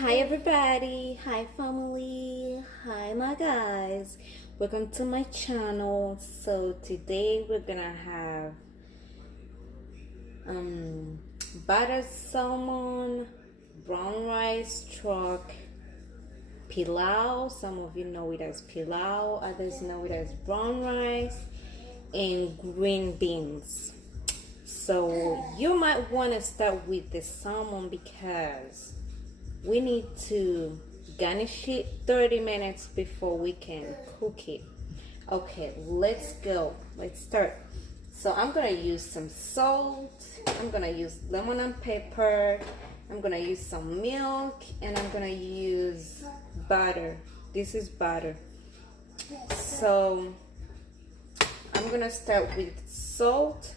Hi everybody, hi family, hi my guys, welcome to my channel. So today we're gonna have battered salmon, brown rice truck, pillawo. Some of you know it as pillawo, others know it as brown rice, and green beans. So you might want to start with the salmon because we need to garnish it 30 minutes before we can cook it. Okay, let's go. Let's start. So I'm gonna use some salt, I'm gonna use lemon and pepper, I'm gonna use some milk, and I'm gonna use butter. This is butter. So I'm gonna start with salt.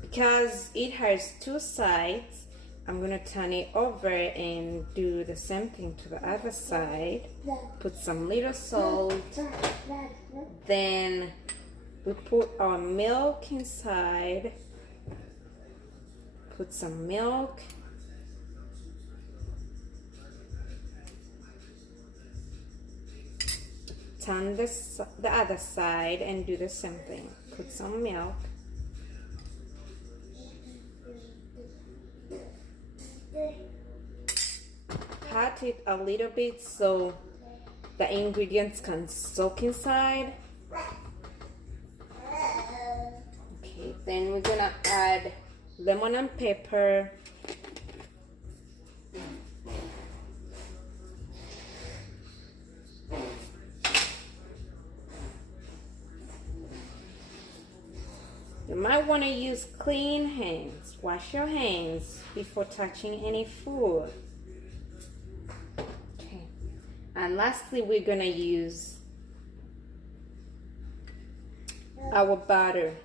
Because it has two sides, I'm gonna turn it over and do the same thing to the other side. Put some little salt. Then we put our milk inside. Put some milk. Turn the other side and do the same thing. Put some milk. Pat it a little bit so the ingredients can soak inside. Okay, then we're gonna add lemon and pepper. You might want to use clean hands. Wash your hands before touching any food. Okay. And lastly, we're going to use our butter.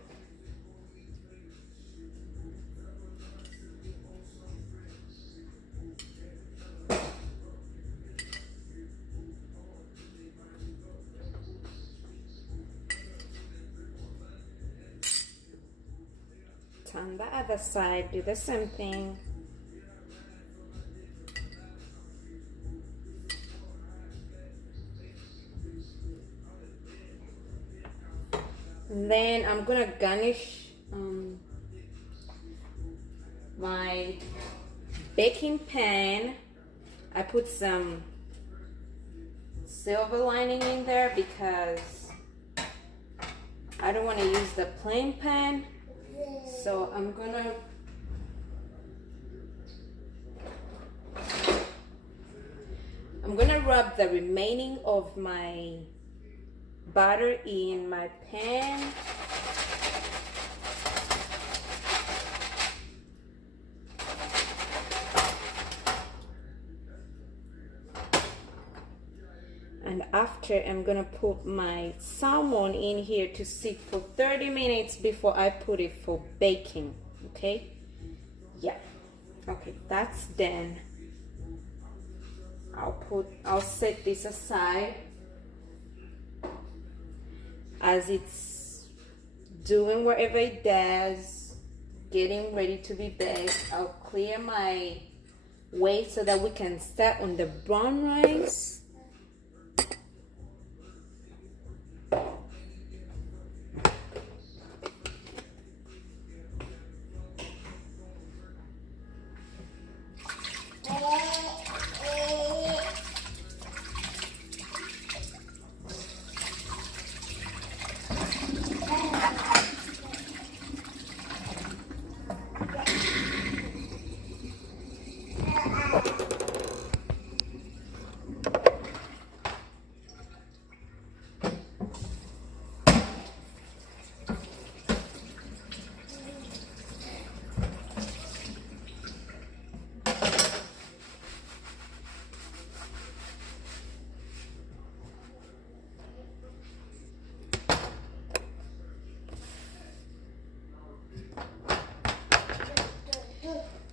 On the other side, do the same thing. And then I'm gonna garnish my baking pan. I put some silver lining in there because I don't want to use the plain pan. So I'm gonna rub the remaining of my butter in my pan. And after, I'm gonna put my salmon in here to sit for 30 minutes before I put it for baking. Okay? Yeah. Okay, that's done. I'll set this aside as it's doing whatever it does, getting ready to be baked. I'll clear my way so that we can start on the brown rice.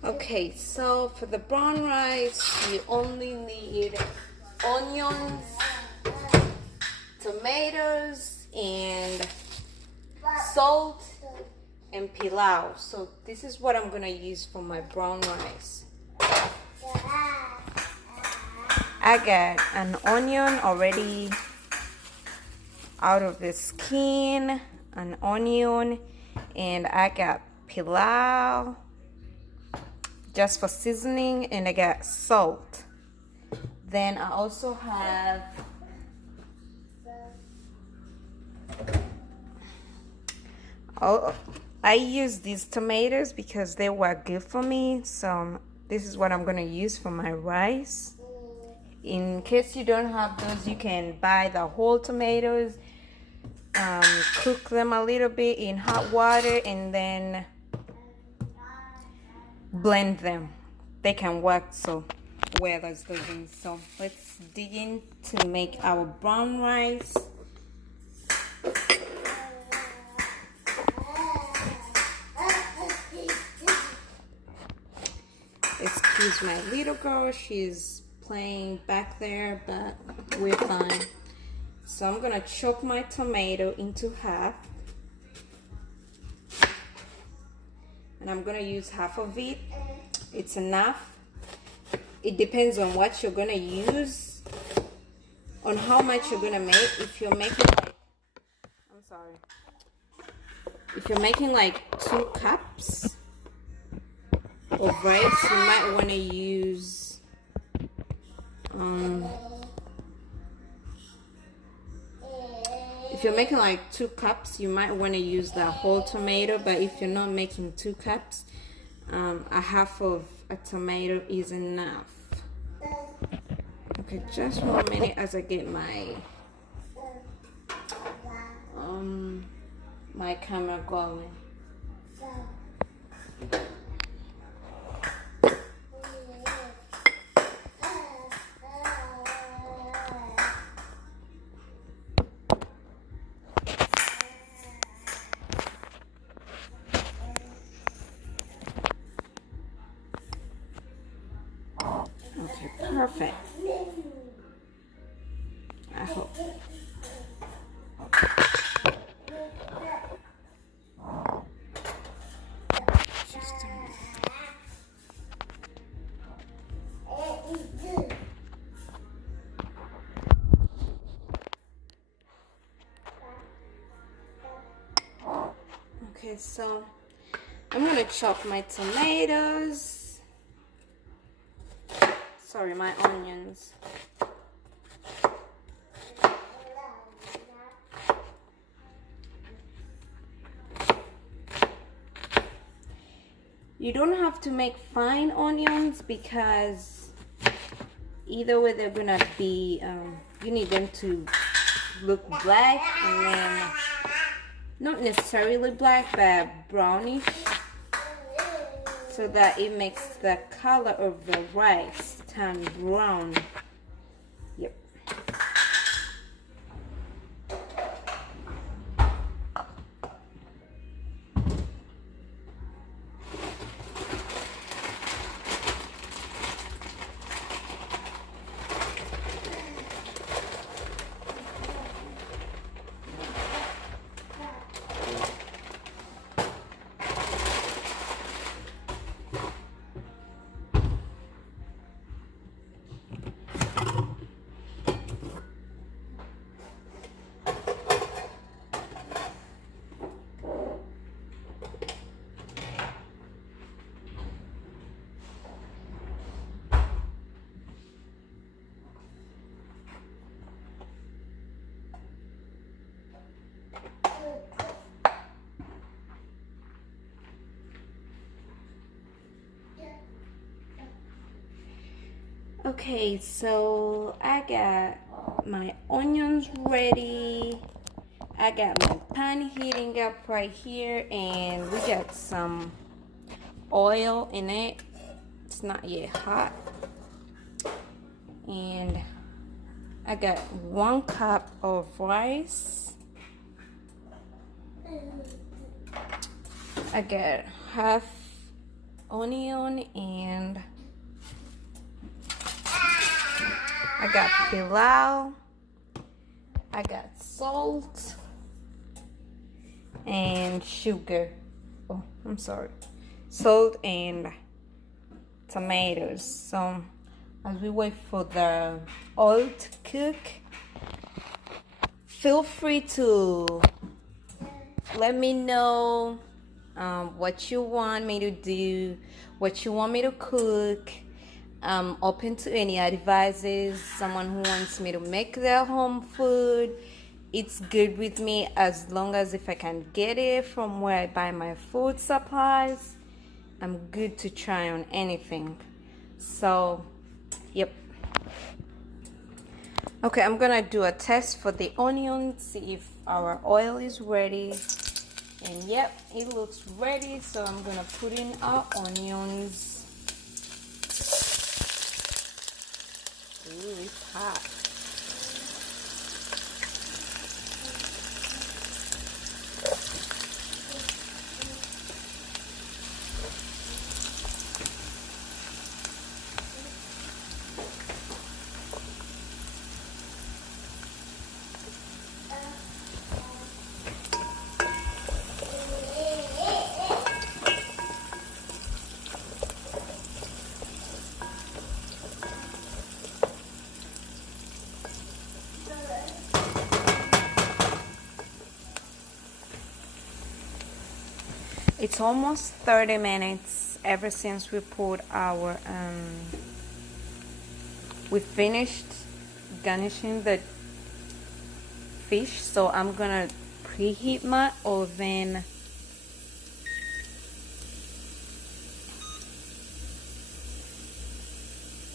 Okay, so for the brown rice, you only need onions, tomatoes, and salt, and pillawo. So this is what I'm gonna use for my brown rice. I got an onion already out of the skin, an onion, and I got pillawo just for seasoning, and I got salt. Then I also have I use these tomatoes because they were good for me, so this is what I'm gonna use for my rice. In case you don't have those, you can buy the whole tomatoes, cook them a little bit in hot water, and then blend them. They can work so well as those. So let's dig in to make our brown rice. Excuse my little girl, she's playing back there, but we're fine. So I'm gonna chop my tomato into half, and I'm gonna use half of it. It's enough. It depends on what you're gonna use, on how much you're gonna make. If you're making like, if you're making like 2 cups of rice, you might want to use if you're making like 2 cups, you might want to use the whole tomato. But if you're not making 2 cups, a half of a tomato is enough. Okay, just 1 minute as I get my my camera going. Okay, perfect. I hope. Just a minute. Okay, so I'm gonna chop my tomatoes. Sorry, my onions. You don't have to make fine onions because either way they're gonna be, you need them to look black, and then not necessarily black but brownish, so that it makes the color of the rice turn brown. Yep. Okay, so I got my onions ready. I got my pan heating up right here, and we got some oil in it. It's not yet hot. And I got 1 cup of rice. I got half onion, and I got pillawo. I got salt and sugar. oh, I'm sorry, salt and tomatoes. So as we wait for the oil to cook, feel free to let me know what you want me to do, what you want me to cook. I'm open to any advices. Someone who wants me to make their home food, it's good with me, as long as if I can get it from where I buy my food supplies. I'm good to try on anything. So yep. Okay, I'm gonna do a test for the onions, see if our oil is ready. And yep, it looks ready, so I'm gonna put in our onions. Ooh, it's hot. It's almost 30 minutes ever since we put our we finished garnishing the fish, so I'm gonna preheat my oven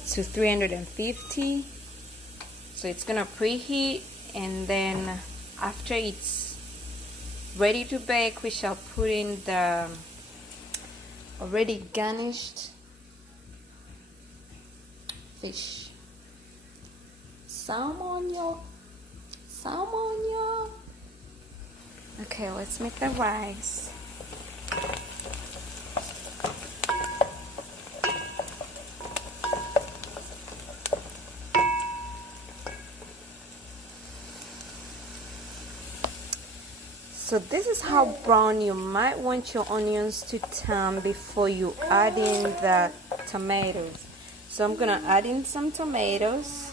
to 350. So it's gonna preheat, and then after it's ready to bake, we shall put in the already garnished fish. Salmon, y'all. Salmon, y'all. Okay, let's make the rice. So this is how brown you might want your onions to turn before you add in the tomatoes. So I'm gonna add in some tomatoes.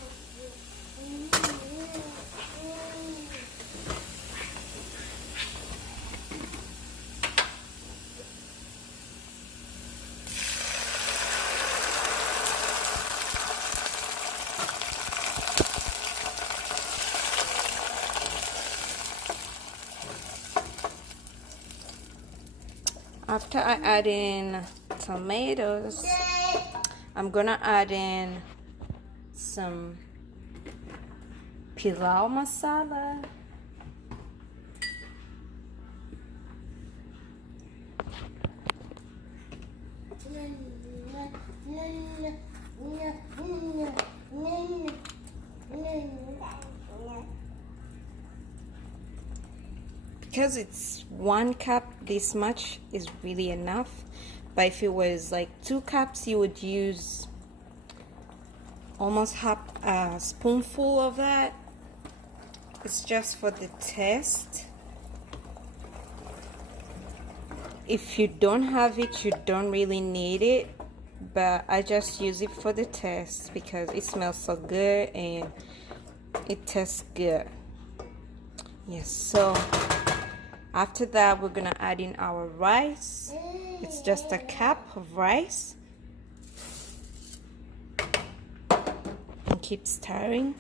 After I add in tomatoes, I'm gonna add in some pillawo masala. Because it's 1 cup, this much is really enough. But if it was like 2 cups, you would use almost half a spoonful of that. It's just for the taste. If you don't have it, you don't really need it, but I just use it for the taste because it smells so good and it tastes good. Yes, so after that, we're gonna add in our rice. It's just a cup of rice. And keep stirring.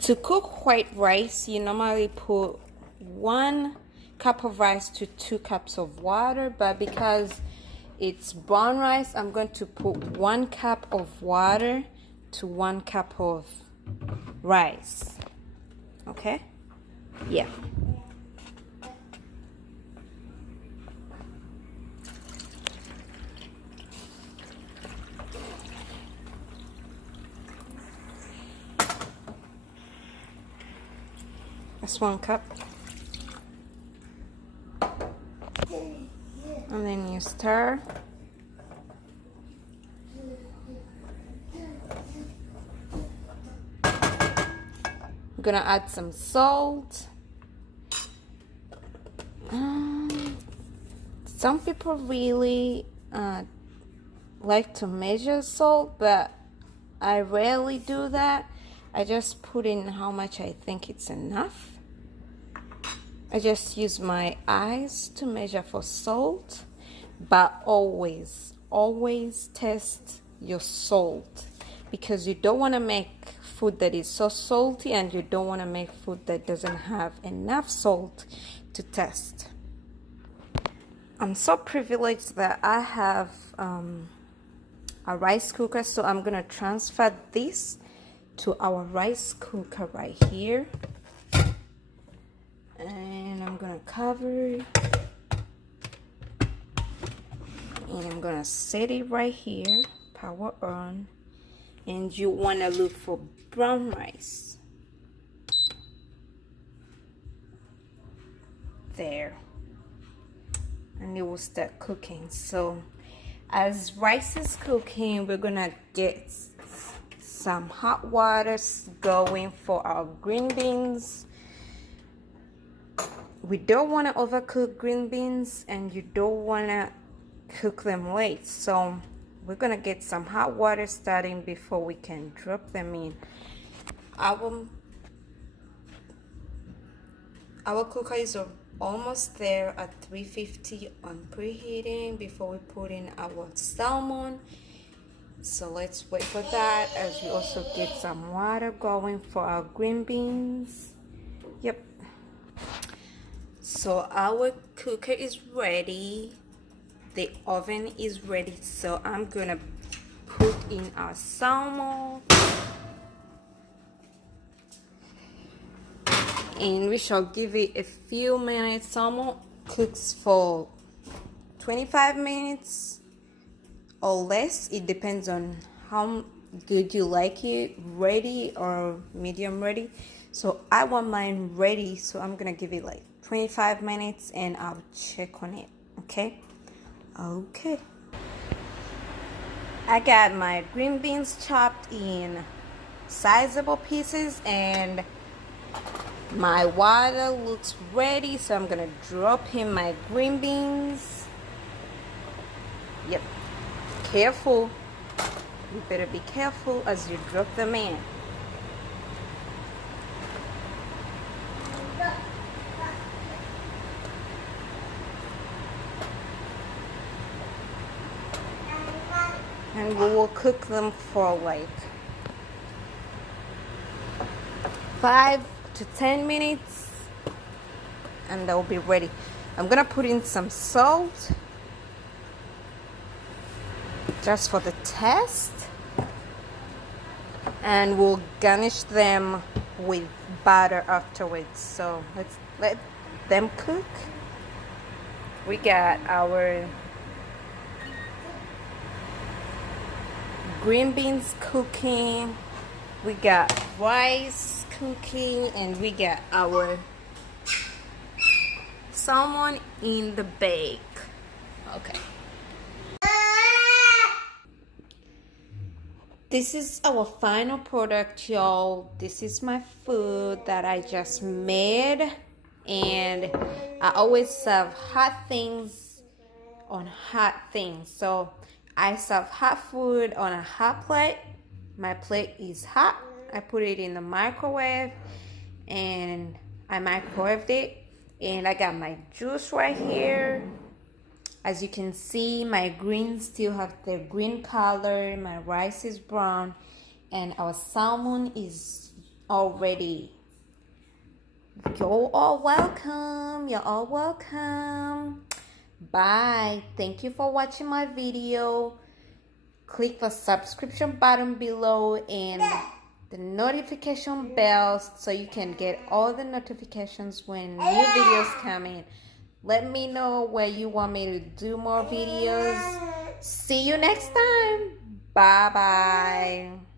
To cook white rice, you normally put 1 cup of rice to 2 cups of water, but because it's brown rice, I'm going to put 1 cup of water to 1 cup of rice. Okay? Yeah. That's 1 cup. And then you stir. I'm gonna add some salt. Some people really like to measure salt, but I rarely do that. I just put in how much I think it's enough. I just use my eyes to measure for salt, but always test your salt, because you don't want to make food that is so salty, and you don't want to make food that doesn't have enough salt to test. I'm so privileged that I have a rice cooker, so I'm gonna transfer this to our rice cooker right here, and I'm gonna cover it, and I'm gonna set it right here, power on. And you want to look for brown rice. There. And it will start cooking. So as rice is cooking, we're gonna get some hot water going for our green beans. We don't want to overcook green beans, and you don't want to cook them late. So we're gonna get some hot water starting before we can drop them in. Our cooker is almost there at 350 on preheating before we put in our salmon. So let's wait for that as we also get some water going for our green beans. Yep. So our cooker is ready. The oven is ready, so I'm gonna put in our salmon, and we shall give it a few minutes. Salmon cooks for 25 minutes or less. It depends on how good you like it, ready or medium ready. So I want mine ready, so I'm gonna give it like 25 minutes and I'll check on it. Okay, I got my green beans chopped in sizable pieces, and my water looks ready, so I'm gonna drop in my green beans. Yep, careful, you better be careful as you drop them in. And we will cook them for like 5 to 10 minutes, and they'll be ready. I'm gonna put in some salt just for the test, and we'll garnish them with butter afterwards. So let's let them cook. We got our green beans cooking, we got rice cooking, and we got our salmon in the bake. Okay. This is our final product, y'all. This is my food that I just made, and I always serve hot things on hot things. So I serve hot food on a hot plate. My plate is hot. I put it in the microwave, and I microwaved it, and I got my juice right here. As you can see, my greens still have their green color, my rice is brown, and our salmon is all ready. You're all welcome. You're all welcome. Bye. Thank you for watching my video. Click the subscription button below and the notification bell so you can get all the notifications when new videos come in. Let me know where you want me to do more videos. See you next time. Bye bye.